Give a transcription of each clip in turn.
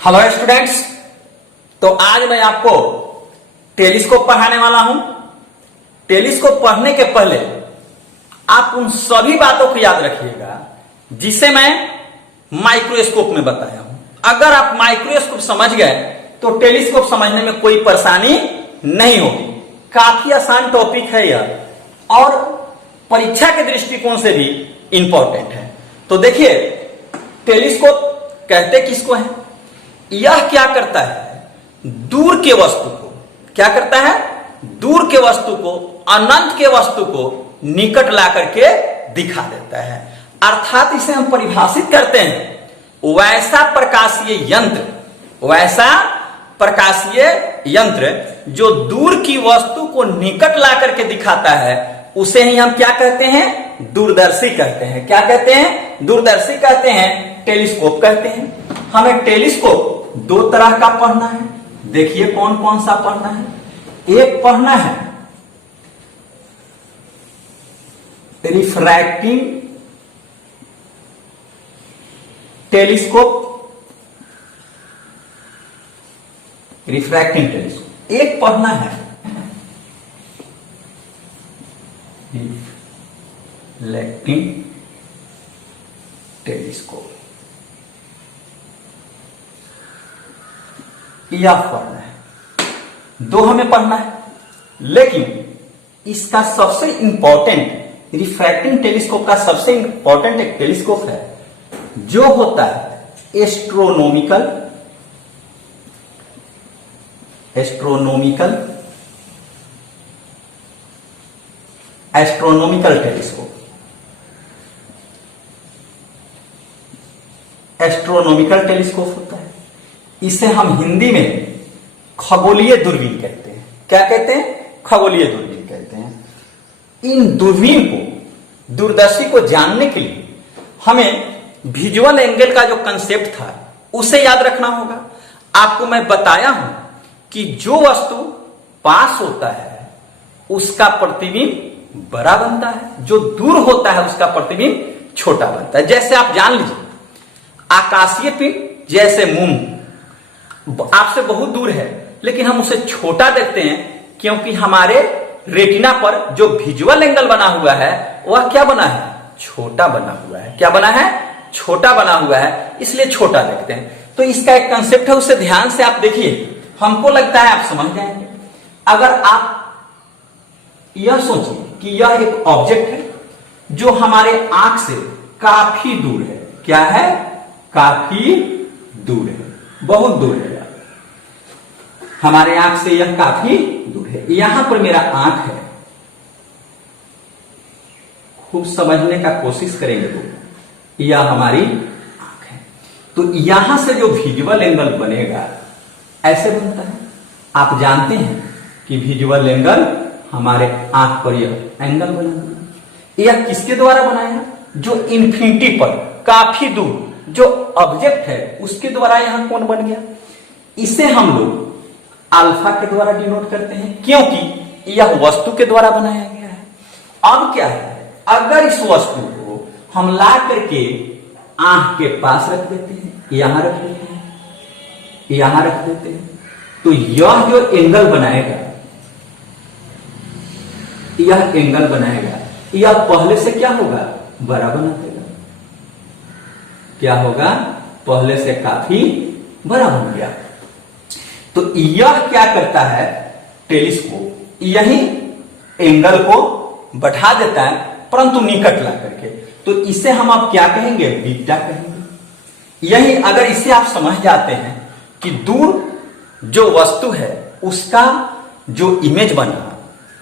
Hello students, तो आज मैं आपको टेलीस्कोप पढ़ाने वाला हूं। टेलीस्कोप पढ़ने के पहले आप उन सभी बातों को याद रखिएगा जिसे मैं माइक्रोस्कोप में बताया हूं। अगर आप माइक्रोस्कोप समझ गए तो टेलीस्कोप समझने में कोई परेशानी नहीं होगी। काफी आसान टॉपिक है यह और परीक्षा के दृष्टिकोण से भी इंपॉर्टेंट है। तो देखिए, टेलीस्कोप कहते किसको है? यह क्या करता है? दूर के वस्तु को क्या करता है? दूर के वस्तु को, अनंत के वस्तु को निकट ला करके दिखा देता है। अर्थात इसे हम परिभाषित करते हैं वैसा प्रकाशीय यंत्र जो दूर की वस्तु को निकट ला करके दिखाता है, उसे ही हम क्या कहते हैं? दूरदर्शी कहते हैं। क्या कहते हैं? दूरदर्शी कहते हैं, टेलीस्कोप कहते हैं। हमें टेलीस्कोप दो तरह का पढ़ना है। देखिए कौन कौन सा पढ़ना है। एक पढ़ना है रिफ्रैक्टिंग टेलीस्कोप, रिफ्रैक्टिंग टेलीस्कोप। एक पढ़ना है रिफ्लेक्टिंग टेलीस्कोप। यह पढ़ना है, दो हमें पढ़ना है। लेकिन इसका सबसे इंपॉर्टेंट, रिफ्रैक्टिंग टेलीस्कोप का सबसे इंपॉर्टेंट एक टेलीस्कोप है जो होता है एस्ट्रोनॉमिकल टेलीस्कोप। एस्ट्रोनॉमिकल टेलीस्कोप होता है। इसे हम हिंदी में खगोलीय दूरबीन कहते हैं। क्या कहते हैं? खगोलीय दूरबीन कहते हैं। इन दूरबीन को, दूरदर्शी को जानने के लिए हमें विजुअल एंगल का जो कंसेप्ट था उसे याद रखना होगा। आपको मैं बताया हूं कि जो वस्तु पास होता है उसका प्रतिबिंब बड़ा बनता है, जो दूर होता है उसका प्रतिबिंब छोटा बनता है। जैसे आप जान लीजिए, आकाशीय पिंड जैसे मून आपसे बहुत दूर है, लेकिन हम उसे छोटा देखते हैं क्योंकि हमारे रेटिना पर जो विजुअल एंगल बना हुआ है वह क्या बना है? छोटा बना हुआ है। क्या बना है? छोटा बना हुआ है, इसलिए छोटा देखते हैं। तो इसका एक कंसेप्ट है, उसे ध्यान से आप देखिए, हमको लगता है आप समझ जाएंगे। अगर आप यह सोचिए कि यह एक ऑब्जेक्ट है जो हमारे आंख से काफी दूर है। क्या है? काफी दूर है, बहुत दूर है। हमारे आंख से यह काफी दूर है। यहां पर मेरा आंख है, खूब समझने का कोशिश करेंगे तो यह हमारी आंख है। तो यहां से जो विजुअल एंगल बनेगा ऐसे बनता है। आप जानते हैं कि विजुअल एंगल हमारे आंख पर यह एंगल बना, यह किसके द्वारा बनाया? जो इन्फिनिटी पर काफी दूर जो ऑब्जेक्ट है उसके द्वारा यहां कौन बन गया? इसे हम लोग अल्फा के द्वारा डिनोट करते हैं क्योंकि यह वस्तु के द्वारा बनाया गया है। अब क्या है, अगर इस वस्तु को हम ला करके आंख के पास रख देते हैं, यहां रख देते हैं, यहां रख देते हैं, तो यह जो एंगल बनाएगा, यह एंगल बनाएगा, यह पहले से क्या होगा? बड़ा बना देगा। क्या होगा? पहले से काफी बड़ा बन गया। तो यह क्या करता है? टेलीस्कोप यही एंगल को बढ़ा देता है, परंतु निकट ला करके। तो इसे हम अब क्या कहेंगे? बीटा कहेंगे। यही अगर इसे आप समझ जाते हैं कि दूर जो वस्तु है उसका जो इमेज बना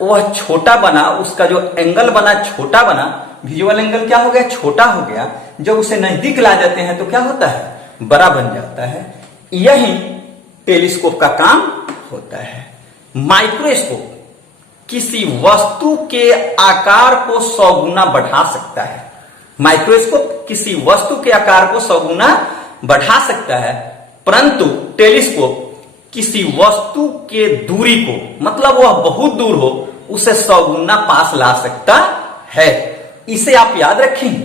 वह छोटा बना, उसका जो एंगल बना छोटा बना, विजुअल एंगल क्या हो गया? छोटा हो गया। जब उसे नजदीक ला जाते हैं तो क्या होता है? बड़ा बन जाता है। यही टेलीस्कोप का काम होता है। माइक्रोस्कोप किसी वस्तु के आकार को 100 गुना बढ़ा सकता है। माइक्रोस्कोप किसी वस्तु के आकार को 100 गुना बढ़ा सकता है, परंतु टेलीस्कोप किसी वस्तु के दूरी को, मतलब वह बहुत दूर हो, उसे 100 गुना पास ला सकता है। इसे आप याद रखेंगे।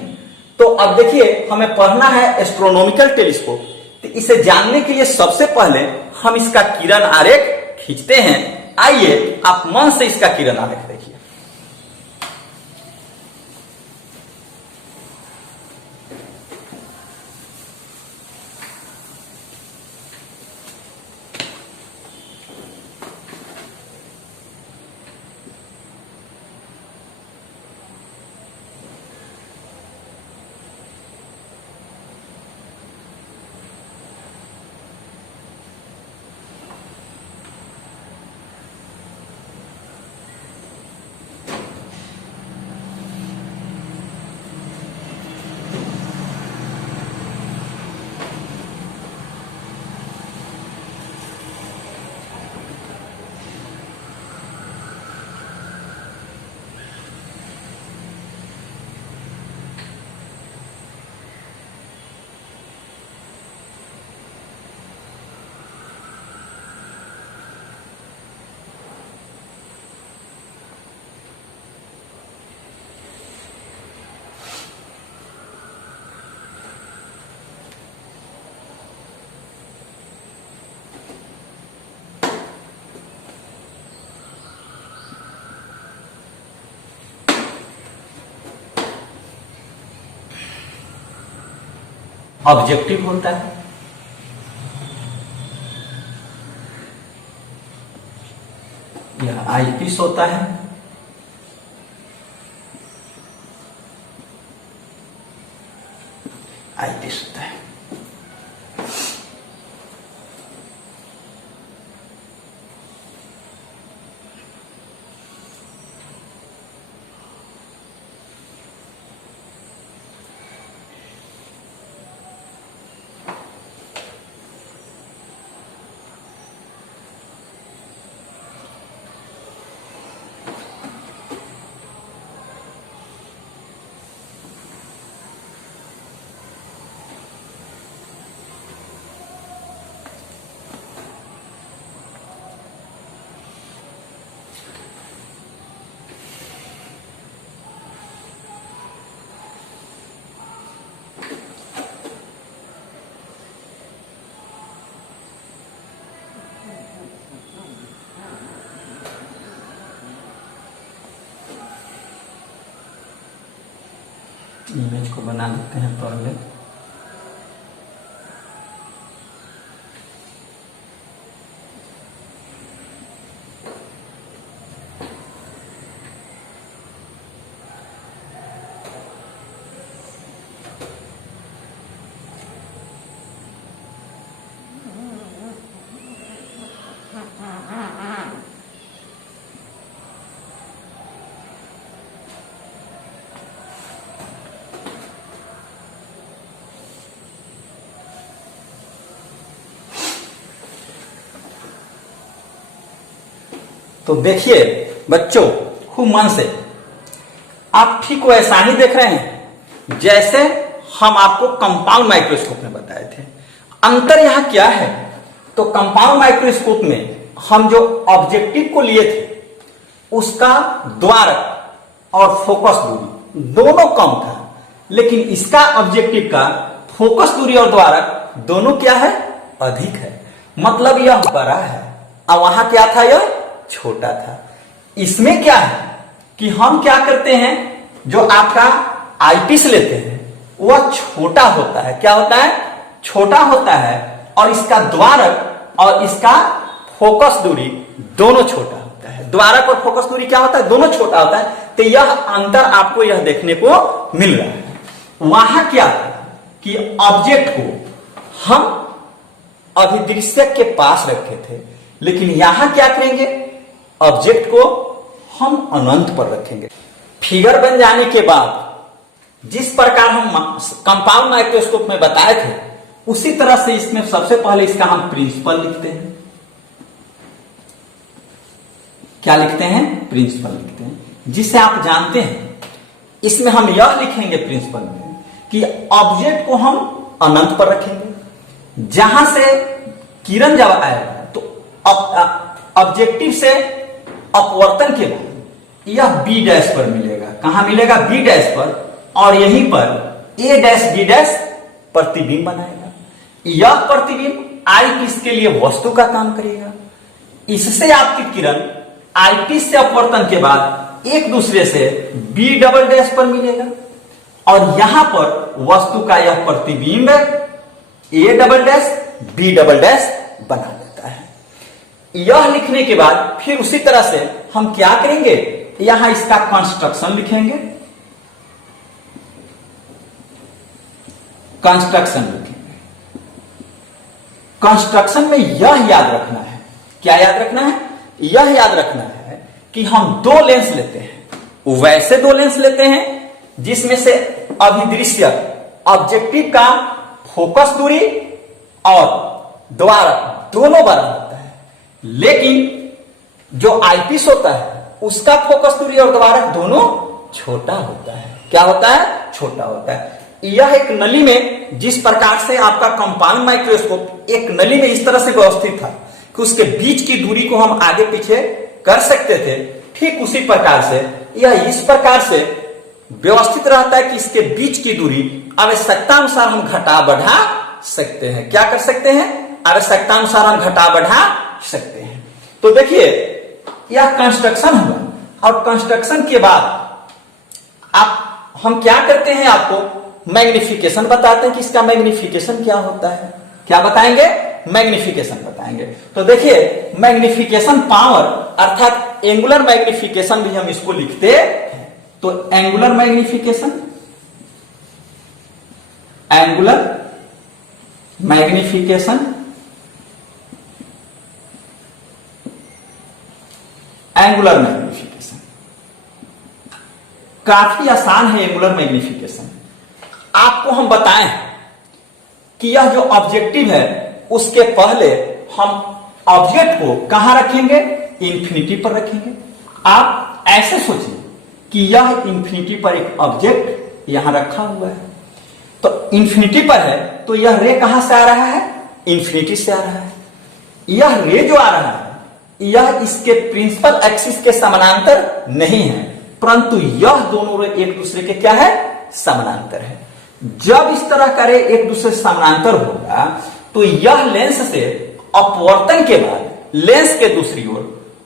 तो अब देखिए, हमें पढ़ना है एस्ट्रोनॉमिकल टेलीस्कोप। तो इसे जानने के लिए सबसे पहले हम इसका किरण आरेख खींचते हैं। आइए आप मन से इसका किरण आरेख देखिए। ऑब्जेक्टिव होता है, यह आईपीस होता है, आईपीस होता है। इमेज को बना लेते हैं पहले। तो देखिए बच्चों, खूब मन से, आप ठीक वैसा ही देख रहे हैं जैसे हम आपको कंपाउंड माइक्रोस्कोप में बताए थे। अंतर यहां क्या है, तो कंपाउंड माइक्रोस्कोप में हम जो ऑब्जेक्टिव को लिए थे उसका द्वारक और फोकस दूरी दोनों कम था, लेकिन इसका ऑब्जेक्टिव का फोकस दूरी और द्वारक दोनों क्या है, अधिक है। मतलब यह बड़ा है और वहां क्या था, यह छोटा था। इसमें क्या है कि हम क्या करते हैं, जो आपका आईपीस लेते हैं वह छोटा होता है। क्या होता है, छोटा होता है, और इसका द्वारक और इसका फोकस दूरी दोनों छोटा होता है। द्वारक और फोकस दूरी क्या होता है, दोनों छोटा होता है। तो यह अंतर आपको यह देखने को मिल रहा है। वहां क्या था कि ऑब्जेक्ट को हम अभिदृश्य के पास रखे थे, लेकिन यहां क्या करेंगे, ऑब्जेक्ट को हम अनंत पर रखेंगे। फिगर बन जाने के बाद जिस प्रकार हम कंपाउंड माइक्रोस्कोप में बताए थे उसी तरह से इसमें सबसे पहले इसका हम प्रिंसिपल लिखते हैं। क्या लिखते हैं, प्रिंसिपल लिखते हैं, जिसे आप जानते हैं। इसमें हम यह लिखेंगे प्रिंसिपल में कि ऑब्जेक्ट को हम अनंत पर रखेंगे। जहां से किरण जब आएगा तो ऑब्जेक्टिव से अपवर्तन के बाद यह बी डैश पर मिलेगा। कहां मिलेगा, बी डैश पर, और यहीं पर ए डैश बी डैश प्रतिबिंब बनाएगा। यह प्रतिबिंब आई पीस के लिए वस्तु का काम करेगा। इससे आपकी किरण आई पीस से अपवर्तन के बाद एक दूसरे से बी डबल डैश पर मिलेगा और यहां पर वस्तु का यह प्रतिबिंब A double dash B double dash बना देता है। यह लिखने के बाद फिर उसी तरह से हम क्या करेंगे, यहां इसका कंस्ट्रक्शन लिखेंगे, कंस्ट्रक्शन लिखेंगे। कंस्ट्रक्शन में यह याद रखना है, क्या याद रखना है, यह याद रखना है कि हम दो लेंस लेते हैं, वैसे दो लेंस लेते हैं जिसमें से अभिदृश्य ऑब्जेक्टिव का फोकस दूरी और द्वारक दोनों बड़ा होता है, लेकिन जो आईपीस होता है उसका फोकस दूरी और द्वारक दोनों छोटा होता है। क्या होता है, छोटा होता है। यह एक नली में जिस प्रकार से आपका कंपाउंड माइक्रोस्कोप एक नली में इस तरह से व्यवस्थित था कि उसके बीच की दूरी को हम आगे पीछे कर सकते थे, ठीक उसी प्रकार से यह इस प्रकार से व्यवस्थित रहता है कि इसके बीच की दूरी आवश्यकता अनुसार हम घटा बढ़ा सकते हैं। क्या कर सकते हैं, आवश्यकता अनुसार हम घटा बढ़ा सकते हैं। तो देखिए यह कंस्ट्रक्शन हुआ और कंस्ट्रक्शन के बाद आप हम क्या करते हैं, आपको मैग्निफिकेशन बताते हैं कि इसका मैग्निफिकेशन क्या होता है। क्या बताएंगे, मैग्निफिकेशन बताएंगे। तो देखिए मैग्निफिकेशन पावर अर्थात एंगुलर मैग्निफिकेशन भी हम इसको लिखते हैं। तो angular magnification, angular magnification, angular magnification काफी आसान है। एंगुलर मैग्निफिकेशन आपको हम बताएं कि यह जो ऑब्जेक्टिव है उसके पहले हम ऑब्जेक्ट को कहां रखेंगे, इंफिनिटी पर रखेंगे। आप ऐसे सोचिए कि यह इंफिनिटी पर एक ऑब्जेक्ट यहां रखा हुआ है, तो इंफिनिटी पर है तो यह रे कहां से आ रहा है, इंफिनिटी से आ रहा है। यह रे जो आ रहा है यह इसके प्रिंसिपल एक्सिस के समानांतर नहीं है, परंतु यह दोनों रे एक दूसरे के क्या है, समानांतर है। जब इस तरह का रे एक दूसरे से समानांतर होगा तो यह लेंस से अपवर्तन के बाद लेंस के दूसरी ओर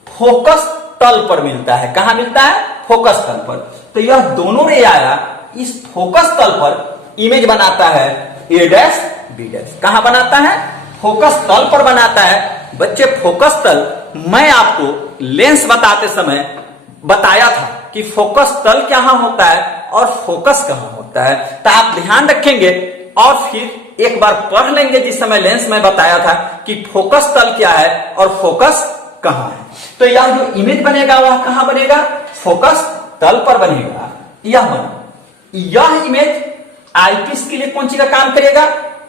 फोकस तल पर मिलता है। कहां मिलता है, फोकस तल पर। तो यह दोनों रे आया इस फोकस तल पर इमेज बनाता है ए डैश बी डैश। कहां बनाता है, फोकस तल पर बनाता है। बच्चे फोकस तल मैं आपको लेंस बताते समय बताया था कि फोकस तल कहां होता है और फोकस कहां होता है, तो आप ध्यान रखेंगे और फिर एक बार पढ़ लेंगे जिस समय लेंस में बताया था कि फोकस तल क्या है और फोकस कहां है। तो यह जो इमेज बनेगा वह कहां बनेगा, फोकस तल पर बनेगा। यह इमेज आईपीस के लिए कौन सी का काम करेगा,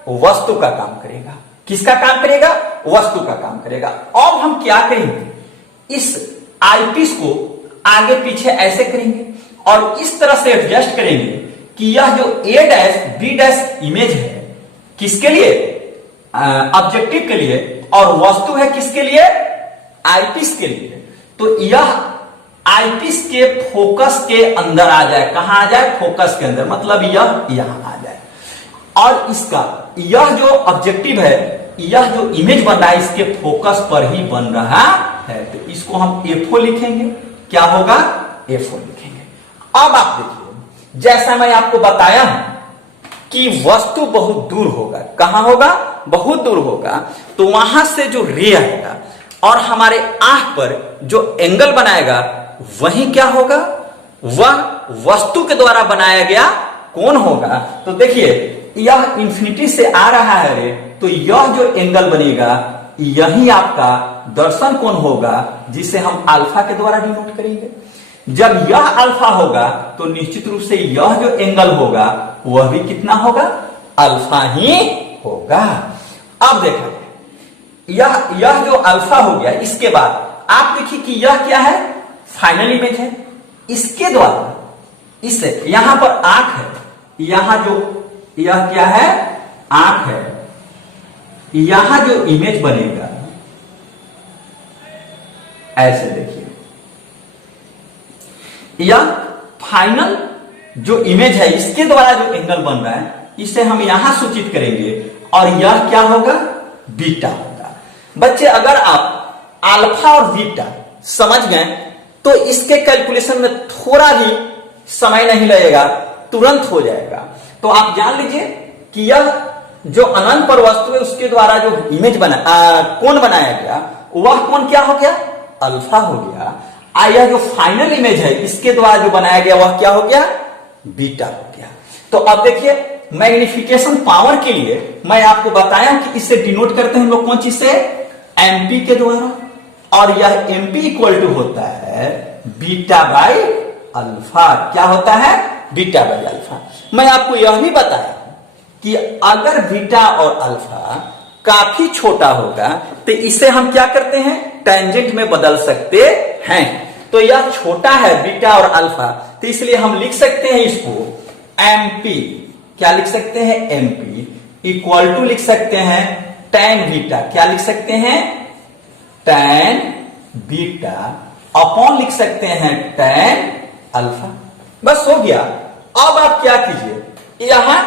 वस्तु का काम करेगा। किसका काम करेगा, वस्तु का काम करेगा। अब हम क्या करेंगे, इस आईपीस को आगे पीछे ऐसे करेंगे और इस तरह से एडजस्ट करेंगे कि यह जो ए डैश बी डैश इमेज है किसके लिए, ऑब्जेक्टिव के लिए, और वस्तु है किसके लिए, आईपीस के लिए। तो यह आईपीस के फोकस के अंदर आ जाए। कहां आ जाए, फोकस के अंदर, मतलब यह यहां आ जाए। और इसका यह जो ऑब्जेक्टिव है, यह जो इमेज बन रहा है इसके फोकस पर ही बन रहा है, तो इसको हम F0 लिखेंगे। क्या होगा, F0 लिखेंगे। अब आप देखिए जैसा मैं आपको बताया हूं कि वस्तु बहुत दूर होगा। कहां होगा, बहुत दूर होगा। तो वहां से जो रे आएगा और हमारे आंख पर जो एंगल बनाएगा वही क्या होगा, वह वस्तु के द्वारा बनाया गया कोण होगा। तो देखिए यह इंफिनिटी से आ रहा है रे, तो यह जो एंगल बनेगा यही आपका दर्शन कोण होगा, जिसे हम अल्फा के द्वारा डिनोट करेंगे। जब यह अल्फा होगा तो निश्चित रूप से यह जो एंगल होगा वह भी कितना होगा, अल्फा ही होगा। अब देखा यह जो अल्फा हो गया, इसके बाद आप देखिए कि यह क्या है, फाइनल इमेज है। इसके द्वारा इससे यहां पर आंख है, यहां जो यह क्या है, आंख है। यहां जो इमेज बनेगा ऐसे देखिए, यह फाइनल जो इमेज है इसके द्वारा जो एंगल बन रहा है इसे हम यहां सूचित करेंगे और यह क्या होगा, बीटा होगा। बच्चे अगर आप अल्फा और बीटा समझ गए तो इसके कैलकुलेशन में थोड़ा भी समय नहीं लगेगा, तुरंत हो जाएगा। तो आप जान लीजिए कि यह जो अनंत पर वस्तु है उसके द्वारा जो इमेज कोण बनाया गया, वह कोण क्या हो गया, अल्फा हो गया। यह जो फाइनल इमेज है इसके द्वारा जो बनाया गया वह क्या हो गया, बीटा हो गया। तो अब देखिए मैग्निफिकेशन पावर के लिए मैं आपको बताया कि इसे डिनोट करते हैं हम लोग कौन चीज से, एमपी के द्वारा, और यह एमपी इक्वल टू होता है बीटा बाई अल्फा। क्या होता है, बीटा बाई अल्फा। मैं आपको यह भी बताया कि अगर बीटा और अल्फा काफी छोटा होगा तो इसे हम क्या करते हैं, टेंजेंट में बदल सकते हैं। तो यह छोटा है बीटा और अल्फा, तो इसलिए हम लिख सकते हैं इसको एमपी, क्या लिख सकते हैं, एमपी इक्वल टू लिख सकते हैं tan बीटा, क्या लिख सकते हैं, tan बीटा अपॉन लिख सकते हैं tan अल्फा। बस हो गया। अब आप क्या कीजिए, यहां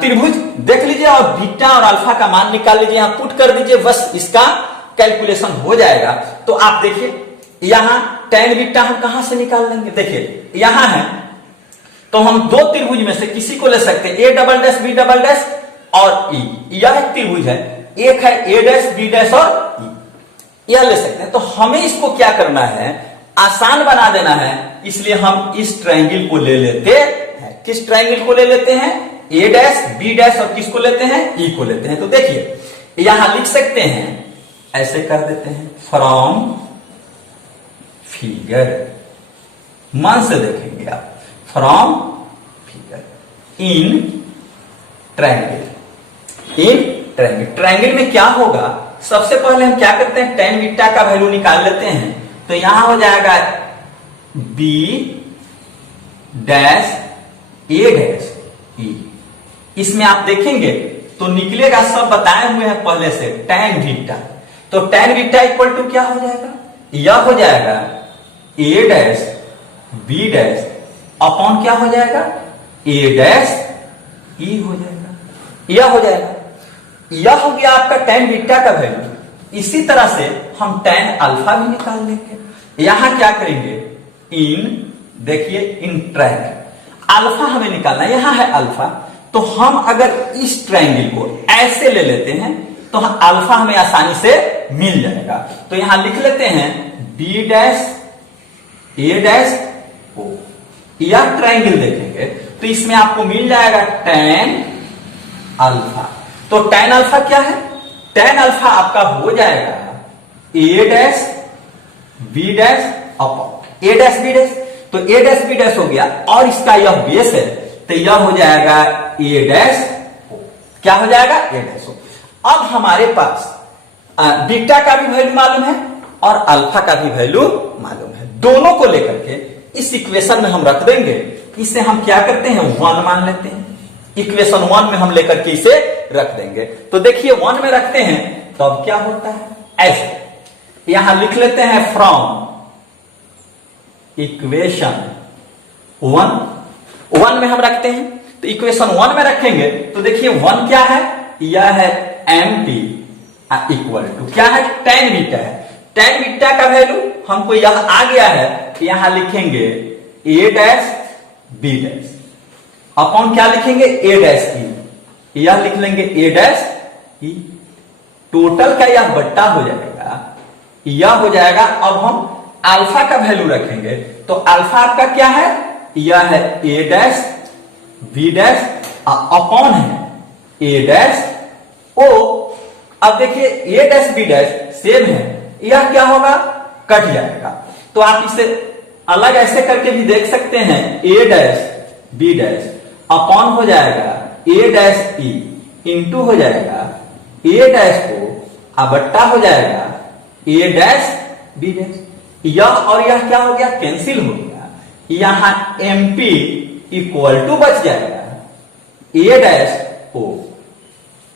त्रिभुज देख लीजिए और बीटा और अल्फा का मान निकाल लीजिए, यहां पुट कर दीजिए, बस इसका कैलकुलेशन हो जाएगा। तो आप देखिए यहां tan बीटा हम कहां से निकाल लेंगे, देखिए यहां है तो हम दो त्रिभुज में से किसी को ले सकते हैं, A double dash B double dash और ई। यह एक त्रिभुज है, एक है ए डैश बी डैश और ई, यह ले सकते हैं। तो हमें इसको क्या करना है, आसान बना देना है, इसलिए हम इस ट्रायंगल को ले लेते हैं। किस ट्रायंगल को ले लेते हैं, ए डैश बी डैश और किसको लेते हैं, ई को लेते हैं। तो देखिए यहां लिख सकते हैं, ऐसे कर देते हैं, फ्रॉम फिगर, मन से देखेंगे आप, from figure in triangle, in triangle. Triangle में क्या होगा, सबसे पहले हम क्या करते हैं, tan बीटा का वैल्यू निकाल लेते हैं। तो यहां हो जाएगा बी डैश ए डैश ई। इसमें आप देखेंगे तो निकलेगा, सब बताए हुए हैं पहले से, tan बीटा। तो tan बीटा इक्वल टू क्या हो जाएगा, यह हो जाएगा ए डैश बी डैश अपॉन क्या हो जाएगा, ए डैश ई हो जाएगा, यह हो जाएगा। यह हो गया आपका tan बीटा का वैल्यू। इसी तरह से हम tan अल्फा भी निकाल लेंगे। यहां क्या करेंगे, इन देखिए इन ट्रायंगल, अल्फा हमें निकालना, यहां है अल्फा। तो हम अगर इस ट्रायंगल को ऐसे ले लेते हैं तो अल्फा हमें आसानी से मिल जाएगा। तो यहां लिख लेते हैं बी डैश ए डैश ओ। यह ट्रायंगल देखेंगे तो इसमें आपको मिल जाएगा tan अल्फा। तो tan अल्फा क्या है, tan अल्फा आपका हो जाएगा ए डैश बी डैश अपॉन ए डैश बी डैश। तो ए डैश बी डैश हो गया और इसका यह बेस है, तो यह हो जाएगा ए डैश ओ। क्या हो जाएगा, ए डैश ओ। अब हमारे पास बीटा का भी वैल्यू मालूम है और अल्फा का भी वैल्यू मालूम है। दोनों को लेकर के इस इक्वेशन में हम रख देंगे। इसे हम क्या करते हैं, 1 मान लेते हैं। इक्वेशन 1 में हम लेकर के इसे रख देंगे। तो देखिए 1 में रखते हैं तो अब क्या होता है, ऐसे यहां लिख लेते हैं फ्रॉम इक्वेशन 1 में हम रखते हैं। तो इक्वेशन 1 में रखेंगे तो देखिए 1 क्या है, यह है एमपी इक्वल टू क्या है, tan बीटा है। tan बीटा का वैल्यू हमको यह आ गया है, यहां लिखेंगे ए डैश बी डैश अपॉन क्या लिखेंगे, ए डैश ई। यह लिख लेंगे ए डैश ई। टोटल का यह बट्टा हो जाएगा, यह हो जाएगा। अब हम अल्फा का वैल्यू रखेंगे तो अल्फा आपका क्या है, यह है ए डैश बी डैश अपॉन है ए डैश ओ। अब देखिए ए डैश बी डैश सेम है, यह क्या होगा, कट जाएगा। तो आप इसे अलग ऐसे करके भी देख सकते हैं, ए डैश बी डैश अपॉन हो जाएगा ए डैश ई इंटू हो जाएगा ए डैश को बट्टा हो जाएगा ए डैश बी डैश। यह और यह क्या हो गया, कैंसिल हो गया। यहां एमपी इक्वल टू बच जाएगा ए डैश ओ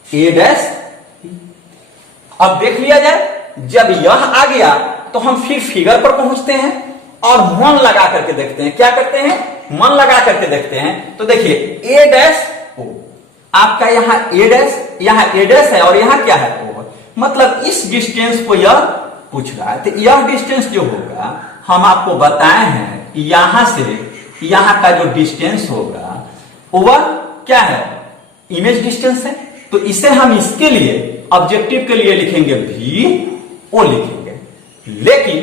ए डैश। अब देख लिया जाए, जब यह आ गया तो हम फिर फिगर पर पहुंचते हैं और मन लगा करके देखते हैं। क्या करते हैं, मन लगा करके देखते हैं। तो देखिए ए डैश ओ आपका यहाँ ए डैश, यहाँ ए डैश है और यहाँ क्या है ओ, मतलब इस डिस्टेंस को यह पूछ रहा है। तो यह डिस्टेंस जो होगा हम आपको बताए हैं कि यहां से यहाँ का जो डिस्टेंस होगा वह क्या है, इमेज डिस्टेंस है। तो इसे हम इसके लिए ऑब्जेक्टिव के लिए लिखेंगे भी ओ लिखेंगे, लेकिन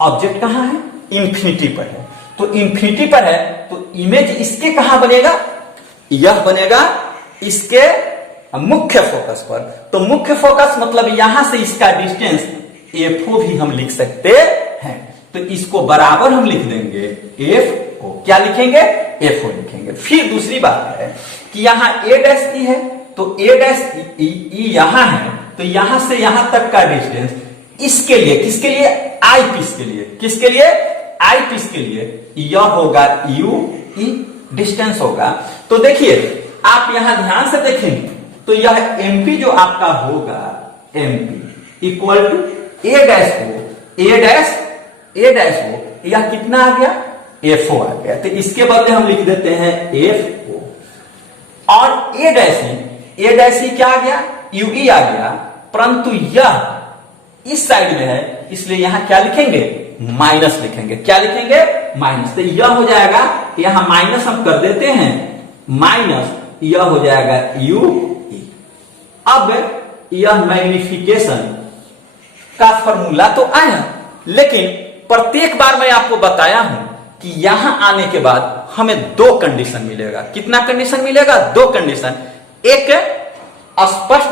ऑब्जेक्ट कहां है, इंफिनिटी पर है। तो इंफिनिटी पर है तो इमेज इसके कहां बनेगा, यह बनेगा इसके मुख्य फोकस पर। तो मुख्य फोकस मतलब यहां से इसका डिस्टेंस एफओ भी हम लिख सकते हैं। तो इसको बराबर हम लिख देंगे एफ ओ, क्या लिखेंगे, एफ ओ लिखेंगे। फिर दूसरी बात है कि यहां ए डैश ई है, तो ए डैश ई यहां है, तो यहां से यहां तक का डिस्टेंस इसके लिए, किसके लिए, आई पीस के लिए, किसके लिए, आई पीस के लिए यह होगा यू ई डिस्टेंस होगा। तो देखिए आप यहां ध्यान से देखेंगे तो यह एमपी जो आपका होगा, MP equal to A dash O, A dash O, यह कितना आ गया, एफ ओ आ गया। तो इसके बदले हम लिख देते हैं एफ ओ, और ए डैश ई क्या आ गया, यूई आ गया, परंतु यह इस साइड में है इसलिए यहां क्या लिखेंगे, माइनस लिखेंगे। क्या लिखेंगे, माइनस। तो यह हो जाएगा, यहां माइनस हम कर देते हैं, माइनस यह हो जाएगा यू ई। अब यह मैग्निफिकेशन का फॉर्मूला तो आया, लेकिन प्रत्येक बार मैं आपको बताया हूं कि यहां आने के बाद हमें दो कंडीशन मिलेगा। कितना कंडीशन मिलेगा, दो कंडीशन। एक स्पष्ट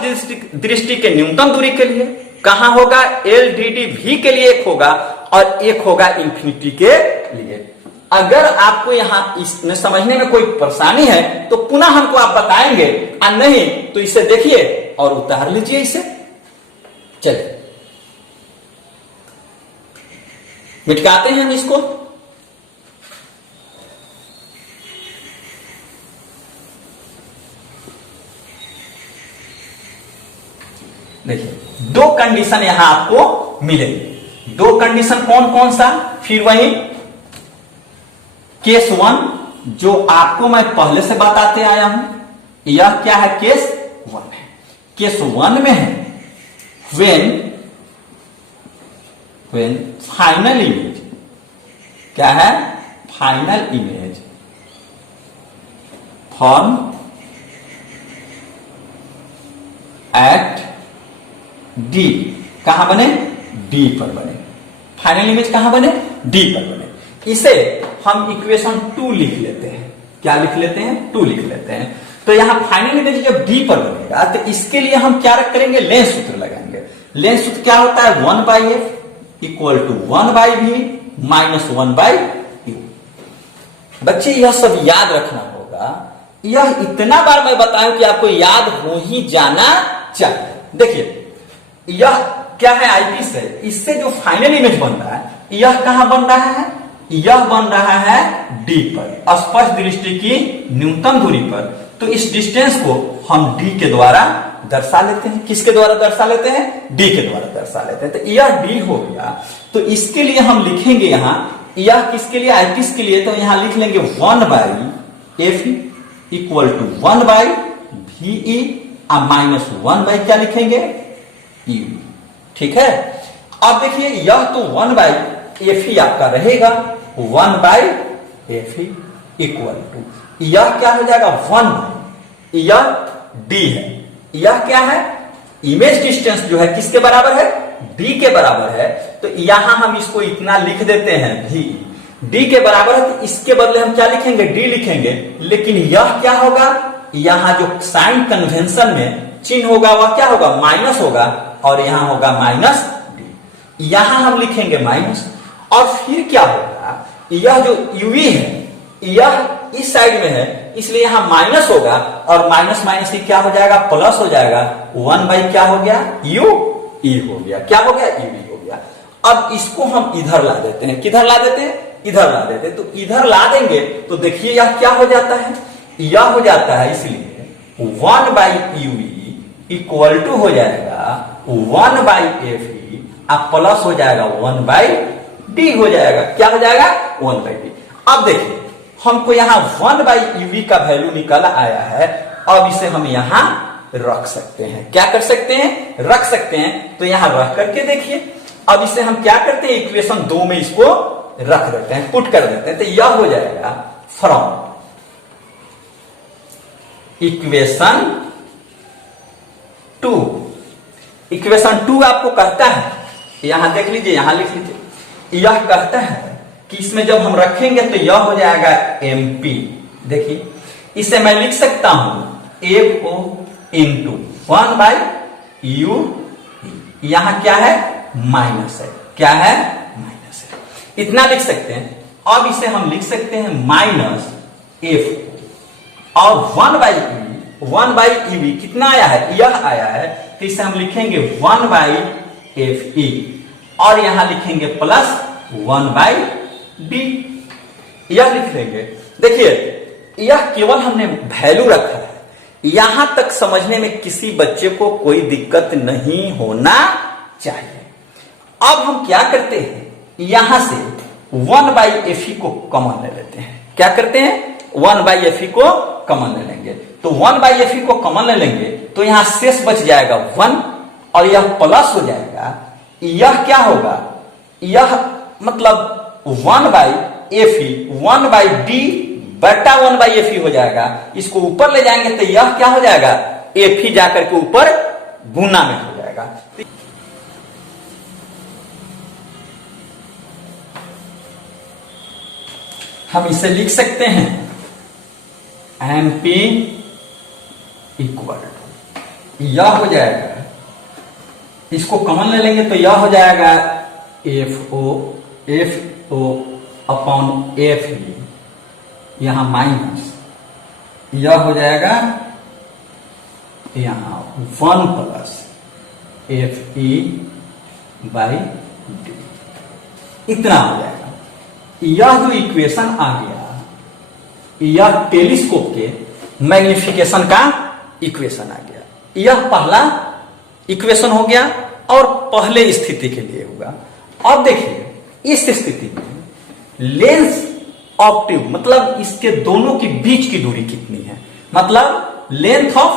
दृष्टि के न्यूनतम दूरी के लिए कहां होगा, एलडीडी भी के लिए एक होगा, और एक होगा इंफिनिटी के लिए। अगर आपको यहां इसमें समझने में कोई परेशानी है तो पुनः हमको आप बताएंगे, और नहीं तो इसे देखिए और उतार लीजिए इसे। चलिए मिटकाते हैं हम इसको। देखिए दो कंडीशन यहां आपको मिलेगी। दो कंडीशन कौन कौन सा, फिर वही केस वन जो आपको मैं पहले से बताते आया हूं, यह क्या है, केस वन है। केस वन में है when फाइनल इमेज, क्या है, final image form at D, कहां बने, डी पर बने। फाइनल इमेज कहां बने, डी पर बने। इसे हम इक्वेशन 2 लिख लेते हैं। क्या लिख लेते हैं, 2 लिख लेते हैं। तो यहां फाइनल इमेज जब डी पर बनेगा तो इसके लिए हम क्या करेंगे, लेंस सूत्र लगाएंगे। लेंस सूत्र क्या होता है, 1/f equal to 1/v minus 1/u। बच्चे यह सब याद रखना होगा, यह इतना बार मैं बताऊं कि आपको याद हो ही जाना चाहिए। देखिए यह क्या है, आईपीस है, इससे जो फाइनल इमेज बन रहा है यह कहां बन रहा है, यह बन रहा है डी पर, स्पष्ट दृष्टि की न्यूनतम दूरी पर। तो इस डिस्टेंस को हम डी के द्वारा दर्शा लेते हैं। किसके द्वारा दर्शा लेते हैं, डी के द्वारा दर्शा लेते हैं। तो यह डी हो गया। तो इसके लिए हम लिखेंगे यहां, यह किसके लिए, आईपीस के लिए, तो यहां लिख लेंगे 1/f equal to 1/ve minus 1 क्या लिखेंगे, u। ठीक है। अब देखिए यह तो 1/fe आपका रहेगा, 1/fe इक्वल टू यह क्या हो जाएगा, 1, यह d है, यह क्या है, इमेज डिस्टेंस जो है किसके बराबर है, d के बराबर है। तो यहां हम इसको इतना लिख देते हैं v, d के बराबर है, तो इसके बदले हम क्या लिखेंगे, d लिखेंगे। लेकिन यह क्या होगा, यहां जो साइन कन्वेंशन में चिन्ह होगा वह क्या होगा, माइनस होगा, और यहां होगा माइनस डी। यहां हम लिखेंगे माइनस, और फिर क्या होगा, यह जो यूवी है यह इस साइड में है इसलिए यहां माइनस होगा, और माइनस माइनस ही क्या हो जाएगा, प्लस हो जाएगा। 1 क्या हो गया, यू ई हो गया। क्या हो गया, यू ई हो गया। अब इसको हम इधर ला देते हैं। किधर ला देते हैं, इधर ला देते हैं। तो इधर ला देंगे तो देखिए यह क्या हो जाता है, यह हो जाता है, इसलिए 1/ue इक्वल टू हो जाएगा 1/fe, अब प्लस हो जाएगा 1/d हो जाएगा। क्या हो जाएगा, 1/d। अब देखिए हमको यहां 1/uv का वैल्यू निकल आया है अब इसे हम यहां रख सकते हैं। क्या कर सकते हैं? रख सकते हैं। तो यहां रख करके देखिए, अब इसे हम क्या करते हैं, इक्वेशन 2 में इसको रख देते हैं, पुट कर देते हैं। तो यह हो जाएगा फ्रॉम इक्वेशन 2। इक्वेशन 2 आपको कहता है, यहां देख लीजिए, यहां लिख लीजिए, यह कहता है कि इसमें जब हम रखेंगे तो यह हो जाएगा MP। देखिए इसे मैं लिख सकता हूं FO इंटू 1/U। यहां क्या है? माइनस है। क्या है? माइनस है। इतना लिख सकते हैं। अब इसे हम लिख सकते हैं माइनस FO और 1/EV कितना आया है? यह आया है। तो इसे हम लिखेंगे 1/FE और यहां लिखेंगे प्लस 1/D। यह लिख लेंगे। देखिए यह केवल हमने वैल्यू रखा है, यहां तक समझने में किसी बच्चे को कोई दिक्कत नहीं होना चाहिए। अब हम क्या करते हैं, यहां से 1/FE को कॉमन ले लेते हैं। क्या करते हैं? 1/FE को कॉमन ले लेंगे। तो 1/FE को कॉमन ले लेंगे तो यहां शेष बच जाएगा 1 और यह प्लस हो जाएगा। यह क्या होगा? यह मतलब 1/FE 1/D बटा 1/FE हो जाएगा। इसको ऊपर ले जाएंगे तो यह क्या हो जाएगा? FE जाकर के ऊपर गुना में हो जाएगा। हम इसे लिख सकते हैं MP इक्वल टू, यह हो जाएगा, इसको कॉमन ले लेंगे तो यह हो जाएगा FO अपॉन FE, यहां माइनस, यह हो जाएगा यहां 1 प्लस FE/D। इतना हो जाएगा। यह जो इक्वेशन आ गया, यह टेलीस्कोप के मैग्निफिकेशन का इक्वेशन आ गया। यह पहला इक्वेशन हो गया और पहले स्थिति के लिए होगा। अब देखिए इस स्थिति में लेंस ऑफ ट्यूब मतलब इसके दोनों के बीच की दूरी कितनी है, मतलब लेंथ ऑफ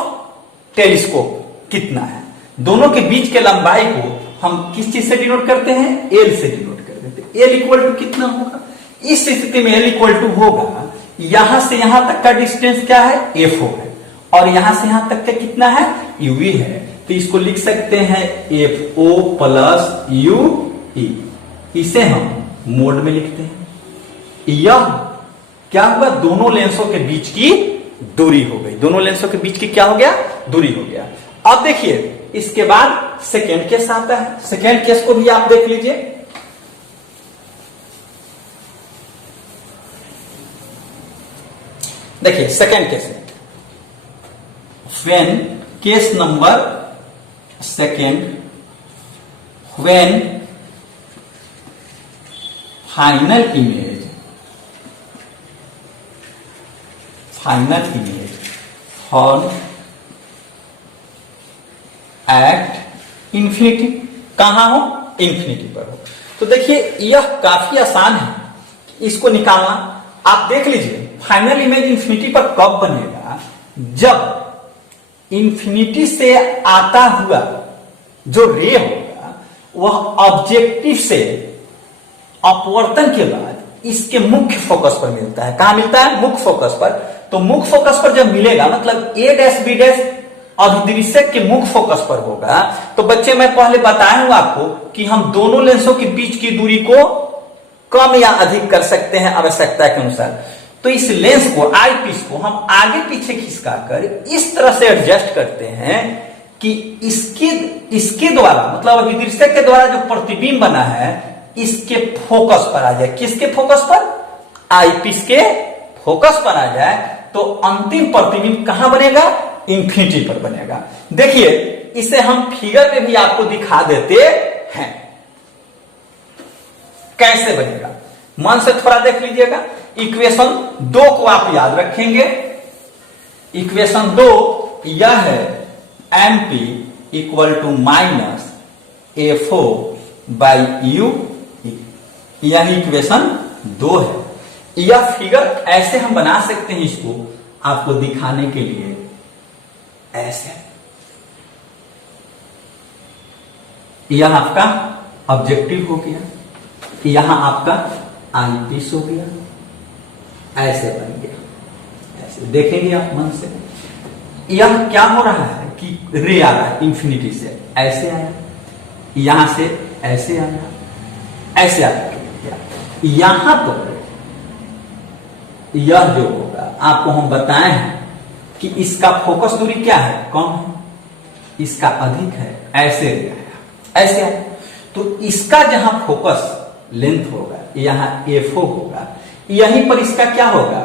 टेलीस्कोप कितना है। दोनों के बीच के लंबाई को हम किस चीज से डिनोट करते हैं? L से डिनोट कर देते हैं। L इक्वल टू कितना होगा? इस स्थिति में L इक्वल टू होगा, यहां से यहां तक का डिस्टेंस क्या है? FO है और यहां से यहां तक का कितना है? UV है। तो इसको लिख सकते हैं FO प्लस UE। इसे हम मोड में लिखते हैं। यह क्या हुआ? दोनों लेंसों के बीच की दूरी हो गई। दोनों लेंसों के बीच की क्या हो गया? दूरी हो गया। अब देखिए इसके बाद सेकेंड केस आता है। सेकेंड केस को भी आप देख लीजिए। देखिए सेकेंड केस है, when case number second, when final image for at infinity, कहां हो? इंफिनिटी पर हो। तो देखिए यह काफी आसान है इसको निकालना। आप देख लीजिए फाइनल इमेज इंफिनिटी पर कब बनेगा? जब इंफिनिटी से आता हुआ जो रे होगा वह ऑब्जेक्टिव से अपवर्तन के बाद इसके मुख्य फोकस पर मिलता है। कहां मिलता है? मुख्य फोकस पर। तो मुख्य फोकस पर जब मिलेगा मतलब A', B' अभिदृश्यक के मुख्य फोकस पर होगा। तो बच्चे मैं पहले बताया हूं आपको कि हम दोनों लेंसों के बीच की दूरी को कम या अधिक कर सकते हैं आवश्यकता के अनुसार। तो इस लेंस को, आई पीस को हम आगे पीछे खिसका कर इस तरह से एडजस्ट करते हैं कि इसके द्वारा मतलब अभिदृश्यक के द्वारा जो प्रतिबिंब बना है इसके फोकस पर आ जाए। किसके फोकस पर? आई पीस के फोकस पर आ जाए। तो अंतिम प्रतिबिंब कहां बनेगा? इंफिनिटी पर बनेगा। देखिए इसे हम फिगर में भी आपको दिखा देते हैं कैसे बनेगा। मन से थोड़ा देख लीजिएगा। इक्वेशन 2 को आप याद रखेंगे। इक्वेशन 2 यह है MP equal to minus FO/UE, यानी इक्वेशन 2 है। यह फिगर ऐसे हम बना सकते हैं इसको आपको दिखाने के लिए ऐसे। यह आपका ऑब्जेक्टिव हो गया, यहां आपका आईपीस हो गया, ऐसे बन गया। ऐसे देखेंगे आप मन से, यह क्या हो रहा है कि रे आ रहा है इंफिनिटी से, ऐसे आया, यहां से ऐसे आया, ऐसे आया। यहां पर यह जो होगा आपको हम बताए हैं कि इसका फोकस दूरी क्या है, कम है, इसका अधिक है, ऐसे आया, ऐसे आया। तो इसका जहां फोकस लेंथ होगा यहां एफओ होगा, यहीं पर इसका क्या होगा,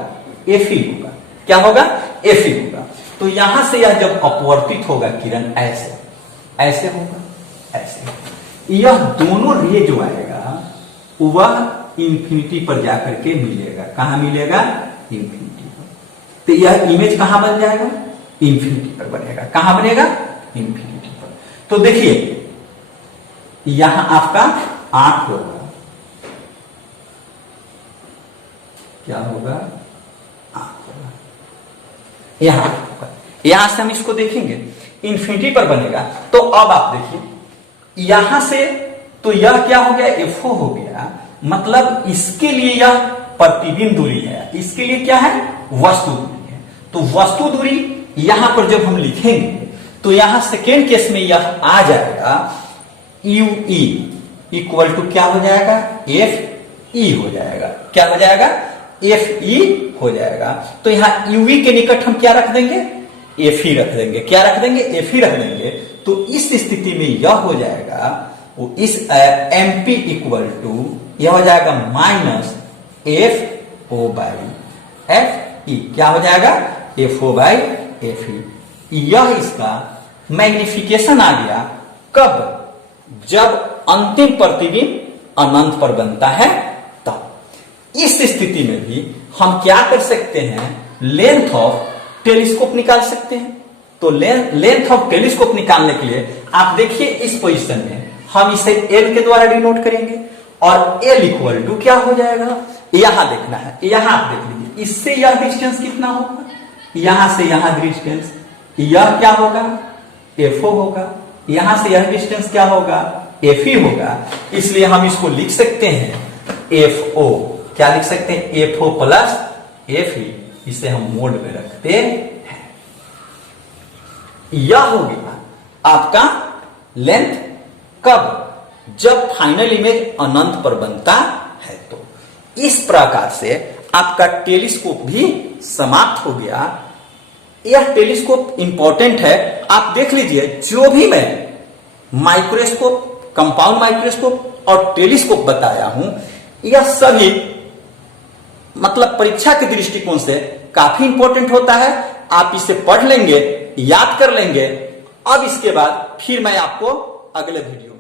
एफई होगा। क्या होगा, एफई होगा। तो यहां से यह जब अपवर्तित होगा किरण, ऐसे ऐसे होगा, ऐसे। यह दोनों रे जो आएगा वह इंफिनिटी पर जाकर के मिलेगा। कहां मिलेगा, इंफिनिटी पर। तो यह इमेज कहां बन जाएगा, इंफिनिटी पर बनेगा। कहां बनेगा, इंफिनिटी पर। तो देखिए यहां आपका आंख होगा, क्या होगा, आंख होगा, यहां से हम इसको देखेंगे इंफिनिटी पर बनेगा। तो अब आप देखिए यहां से, तो यह क्या हो गया, एफओ हो गया, मतलब इसके लिए यह प्रतिबिंब दूरी है, इसके लिए क्या है, वस्तु दूरी है। तो वस्तु दूरी यहां पर जब हम लिखेंगे तो यहां सेकेंड केस में यह आ जाएगा यू ई इक्वल टू क्या हो जाएगा, एफ ई हो जाएगा। क्या हो जाएगा, एफ ई हो जाएगा। तो यहां यूवी के निकट हम क्या रख देंगे, एफ ई रख देंगे। क्या रख देंगे, एफ ई रख देंगे। तो इस स्थिति में यह हो जाएगा, वो इस एमपी इक्वल टू यह हो जाएगा minus F O by F E. क्या हो जाएगा, F O by F E. यह इसका मैग्निफिकेशन आ गया कब, जब अंतिम प्रतिबिंब अनंत पर बनता है तब। इस स्थिति में भी हम क्या कर सकते हैं, लेंथ ऑफ टेलीस्कोप निकाल सकते हैं। तो लेंथ ऑफ टेलीस्कोप निकालने के लिए आप देखिए इस पोजीशन में हम इसे एल के द्वारा डिनोट करेंगे और एल इक्वल टू क्या हो जाएगा, यहां देखना है, यहां आप देख लीजिए इससे यह डिस्टेंस कितना होगा, यहां से यहां डिस्टेंस, यह क्या होगा, एफओ होगा, यहां से यह डिस्टेंस क्या होगा, एफई होगा। इसलिए हम इसको लिख सकते हैं एफओ, क्या लिख सकते हैं, एफओ प्लस एफई। इसे हम मोड में रखते हैं। यह हो गया आपका लेंथ कब, जब फाइनल इमेज अनंत पर बनता है। तो इस प्रकार से आपका टेलीस्कोप भी समाप्त हो गया। यह टेलीस्कोप इंपॉर्टेंट है, आप देख लीजिए जो भी मैं माइक्रोस्कोप, कंपाउंड माइक्रोस्कोप और टेलीस्कोप बताया हूं, यह सभी मतलब परीक्षा के दृष्टिकोण से काफी इंपॉर्टेंट होता है। आप इसे पढ़ लेंगे, याद कर लेंगे। अब इसके बाद फिर मैं आपको अगले वीडियो